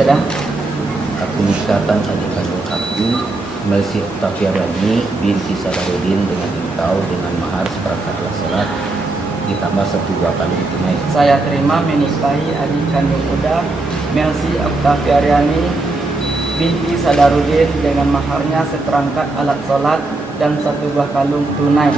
Ya dah. Aku nikahkan adik kandung aku, Melsi Oktaviani binti Salahuddin dengan engkau dengan mahar seperangkat alat sholat ditambah 1 buah kalung tunai. Saya terima menikahi adik kandung Uda, Melsi Oktaviani binti Salahuddin dengan maharnya seperangkat alat sholat dan 1 buah kalung tunai.